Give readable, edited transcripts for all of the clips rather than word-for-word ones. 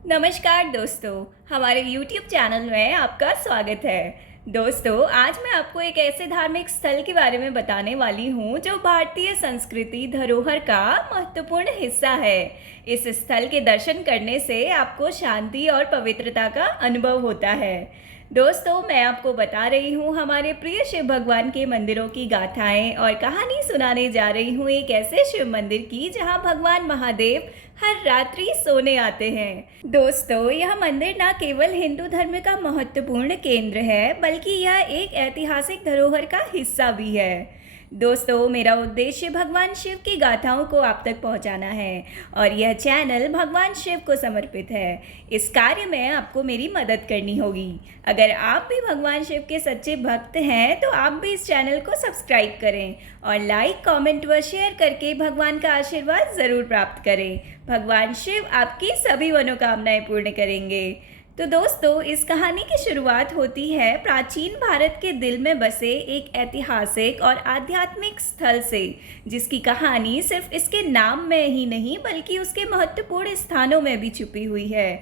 नमस्कार दोस्तों, हमारे YouTube चैनल में आपका स्वागत है। दोस्तों, आज मैं आपको एक ऐसे धार्मिक स्थल के बारे में बताने वाली हूँ जो भारतीय संस्कृति धरोहर का महत्वपूर्ण हिस्सा है। इस स्थल के दर्शन करने से आपको शांति और पवित्रता का अनुभव होता है। दोस्तों, मैं आपको बता रही हूँ हमारे प्रिय शिव भगवान के मंदिरों की गाथाएं और कहानी सुनाने जा रही हूँ एक ऐसे शिव मंदिर की जहाँ भगवान महादेव हर रात्रि सोने आते हैं। दोस्तों, यह मंदिर न केवल हिंदू धर्म का महत्वपूर्ण केंद्र है बल्कि यह एक ऐतिहासिक धरोहर का हिस्सा भी है। दोस्तों, मेरा उद्देश्य भगवान शिव की गाथाओं को आप तक पहुंचाना है और यह चैनल भगवान शिव को समर्पित है। इस कार्य में आपको मेरी मदद करनी होगी। अगर आप भी भगवान शिव के सच्चे भक्त हैं तो आप भी इस चैनल को सब्सक्राइब करें और लाइक, कमेंट व शेयर करके भगवान का आशीर्वाद ज़रूर प्राप्त करें। भगवान शिव आपकी सभी मनोकामनाएं पूर्ण करेंगे। तो दोस्तों, इस कहानी की शुरुआत होती है प्राचीन भारत के दिल में बसे एक ऐतिहासिक और आध्यात्मिक स्थल से, जिसकी कहानी सिर्फ इसके नाम में ही नहीं बल्कि उसके महत्वपूर्ण स्थानों में भी छुपी हुई है।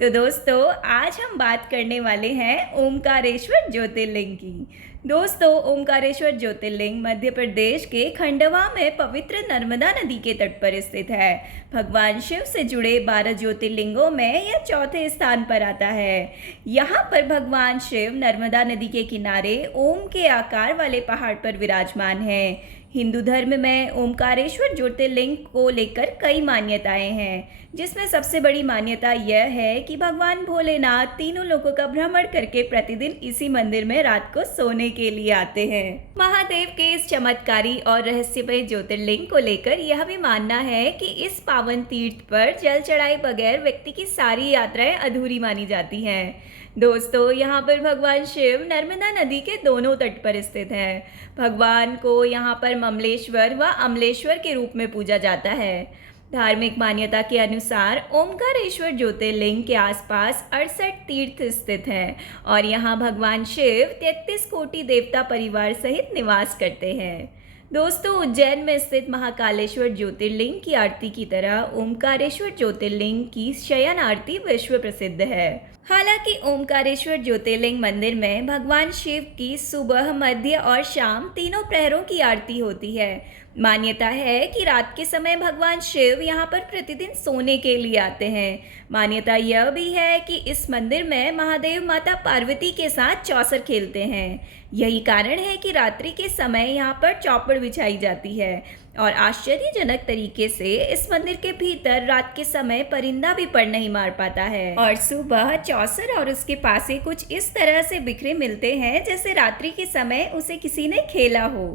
तो दोस्तों, आज हम बात करने वाले हैं ओमकारेश्वर ज्योतिर्लिंग की। दोस्तों, ओमकारेश्वर ज्योतिर्लिंग मध्य प्रदेश के खंडवा में पवित्र नर्मदा नदी के तट पर स्थित है। भगवान शिव से जुड़े 12 ज्योतिर्लिंगों में यह चौथे स्थान पर आता है। यहाँ पर भगवान शिव नर्मदा नदी के किनारे ओम के आकार वाले पहाड़ पर विराजमान हैं। हिंदू धर्म में ओमकारेश्वर ज्योतिर्लिंग को लेकर कई मान्यताएं हैं, जिसमें सबसे बड़ी मान्यता यह है कि भगवान भोलेनाथ तीनों लोगों का भ्रमण करके प्रतिदिन इसी मंदिर में रात को सोने के लिए आते हैं। महादेव के इस चमत्कारी और रहस्यमय ज्योतिर्लिंग को लेकर यह भी मानना है कि इस पावन तीर्थ पर जल चढ़ाए बगैर व्यक्ति की सारी यात्राएं अधूरी मानी जाती हैं। दोस्तों, यहाँ पर भगवान शिव नर्मदा नदी के दोनों तट पर स्थित हैं। भगवान को यहाँ पर ममलेश्वर व अमलेश्वर के रूप में पूजा जाता है। धार्मिक मान्यता के अनुसार ओमकारेश्वर ज्योतिर्लिंग के आसपास 68 तीर्थ स्थित हैं और यहाँ भगवान शिव 33 कोटि देवता परिवार सहित निवास करते हैं। दोस्तों, उज्जैन में स्थित महाकालेश्वर ज्योतिर्लिंग की आरती की तरह ओमकारेश्वर ज्योतिर्लिंग की शयन आरती विश्व प्रसिद्ध है। हालांकि ओमकारेश्वर ज्योतिर्लिंग मंदिर में भगवान शिव की सुबह, मध्य और शाम तीनों प्रहरों की आरती होती है। मान्यता है कि रात के समय भगवान शिव यहाँ पर प्रतिदिन सोने के लिए आते हैं। मान्यता यह भी है कि इस मंदिर में महादेव माता पार्वती के साथ चौसर खेलते हैं। यही कारण है कि रात्रि के समय यहाँ पर चौपड़ बिछाई जाती है और आश्चर्यजनक तरीके से इस मंदिर के भीतर रात के समय परिंदा भी पर नहीं मार पाता है और सुबह चौसर और उसके पासे कुछ इस तरह से बिखरे मिलते हैं जैसे रात्रि के समय उसे किसी ने खेला हो।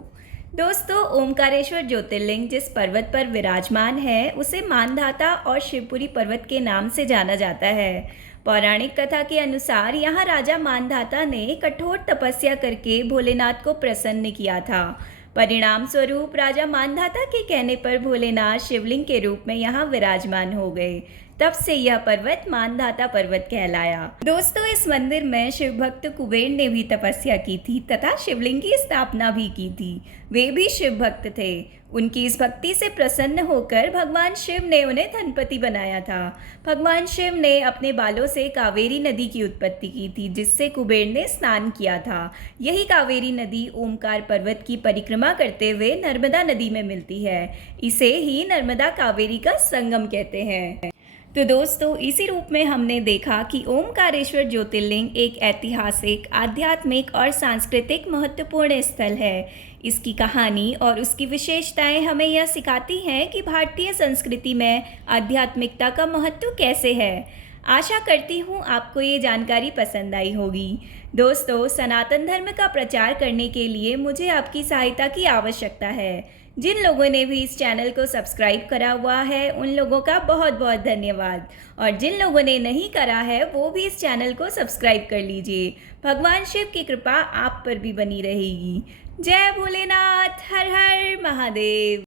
दोस्तों, ओमकारेश्वर ज्योतिर्लिंग जिस पर्वत पर विराजमान है उसे मानधाता और शिवपुरी पर्वत के नाम से जाना जाता है। पौराणिक कथा के अनुसार यहाँ राजा मानधाता ने कठोर तपस्या करके भोलेनाथ को प्रसन्न किया था। परिणाम स्वरूप राजा मानधाता के कहने पर भोलेनाथ शिवलिंग के रूप में यहाँ विराजमान हो गए। तब से यह पर्वत मानधाता पर्वत कहलाया। दोस्तों, इस मंदिर में शिव भक्त कुबेर ने भी तपस्या की थी तथा शिवलिंग की स्थापना भी की थी। वे भी शिव भक्त थे। उनकी इस भक्ति से प्रसन्न होकर भगवान शिव ने उन्हें धनपति बनाया था। भगवान शिव ने अपने बालों से कावेरी नदी की उत्पत्ति की थी, जिससे कुबेर ने स्नान किया था। यही कावेरी नदी ओमकार पर्वत की परिक्रमा करते हुए नर्मदा नदी में मिलती है। इसे ही नर्मदा कावेरी का संगम कहते हैं। तो दोस्तों, इसी रूप में हमने देखा कि ओमकारेश्वर ज्योतिर्लिंग एक ऐतिहासिक, आध्यात्मिक और सांस्कृतिक महत्वपूर्ण स्थल है। इसकी कहानी और उसकी विशेषताएं हमें यह सिखाती हैं कि भारतीय संस्कृति में आध्यात्मिकता का महत्व कैसे है। आशा करती हूँ आपको ये जानकारी पसंद आई होगी। दोस्तों, सनातन धर्म का प्रचार करने के लिए मुझे आपकी सहायता की आवश्यकता है। जिन लोगों ने भी इस चैनल को सब्सक्राइब करा हुआ है उन लोगों का बहुत बहुत धन्यवाद और जिन लोगों ने नहीं करा है वो भी इस चैनल को सब्सक्राइब कर लीजिए। भगवान शिव की कृपा आप पर भी बनी रहेगी। जय भोलेनाथ, हर हर महादेव।